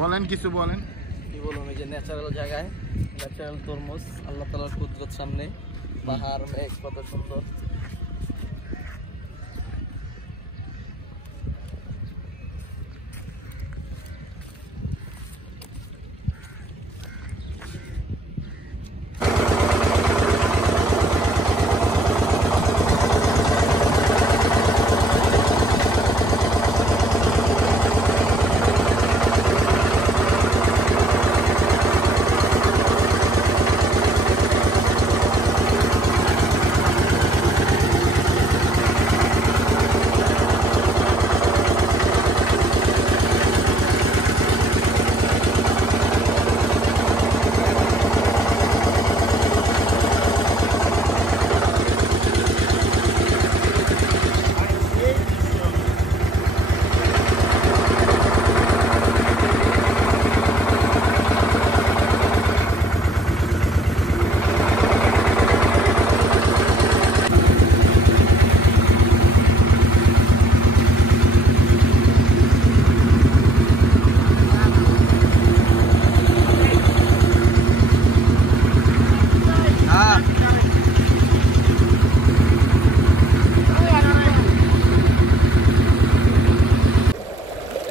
বলেন কিছু বলেন। কি বলুন, এই যে ন্যাচারাল জায়গায় ন্যাচারাল তরমুজ, আল্লাহ তাআলার কুদরত সামনে, পাহাড় মেঘ কত সুন্দর।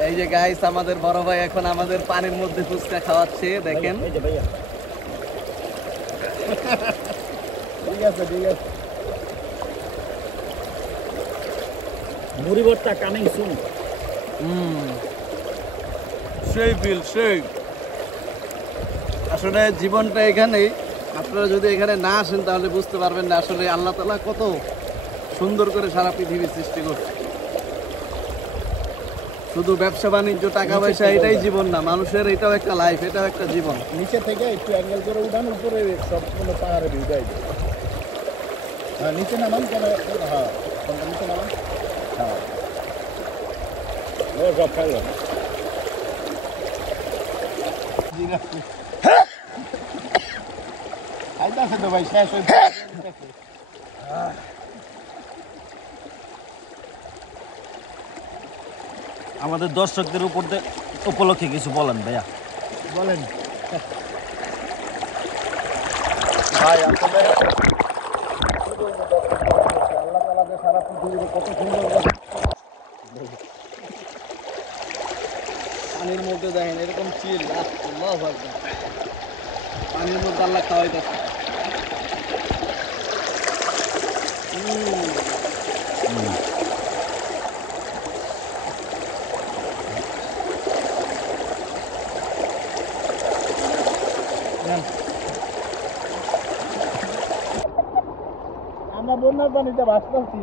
এই যে গাইস, আমাদের বড় ভাই এখন আমাদের পানির মধ্যে ফুচকা খাওয়াচ্ছে, দেখেন। এই যে ভাইয়া ঠিক আছে ঠিক আছে। মুড়ি ভর্তা কামিং সুন। সেই ফিল সেই। আসলে জীবনটা এখানেই, আপনারা যদি এখানে না আসেন তাহলে বুঝতে পারবেন না আসলে আল্লাহ তাআলা কত সুন্দর করে সারা পৃথিবী সৃষ্টি করছে। শুধু ব্যবসা বাণিজ্য টাকা পয়সা এটাই জীবন না, মানুষের এটাও একটা লাইফ, এটাও একটা জীবন। নিচে থেকে একটু অ্যাঙ্গেল করে উঠান, উপরে সবগুলো পাহাড়ে ভিউ দেয়। হ্যাঁ নিচে নামান কেন? হ্যাঁ নিচে নামান। হ্যাঁ ও সব খাইল। খাইতেছে তো ভাই, শেষ হয়ে আমাদের দর্শকদের উপলক্ষে কিছু বলেন ভাইয়া। বলেন ভাই। আপনাদের আল্লাহ তাআলা যে সারা পৃথিবীতে কত সুন্দর পানির মধ্যে দেখেন এরকম চিল, আল্লাহু আকবার। পানির মধ্যে আল্লাহ খাওয়াইতেছে। আমরা বন্যার পানিতে ভাসতেছি।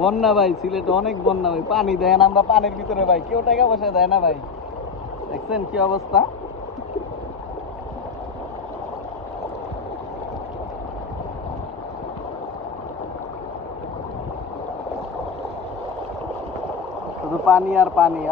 বন্যা ভাই, সিলেটে অনেক বন্যা ভাই। পানি দেন, আমরা পানির ভিতরে ভাই, কেউ টাকা পয়সা দেয় না ভাই। দেখছেন কি অবস্থা? শুধু পানি আর পানি।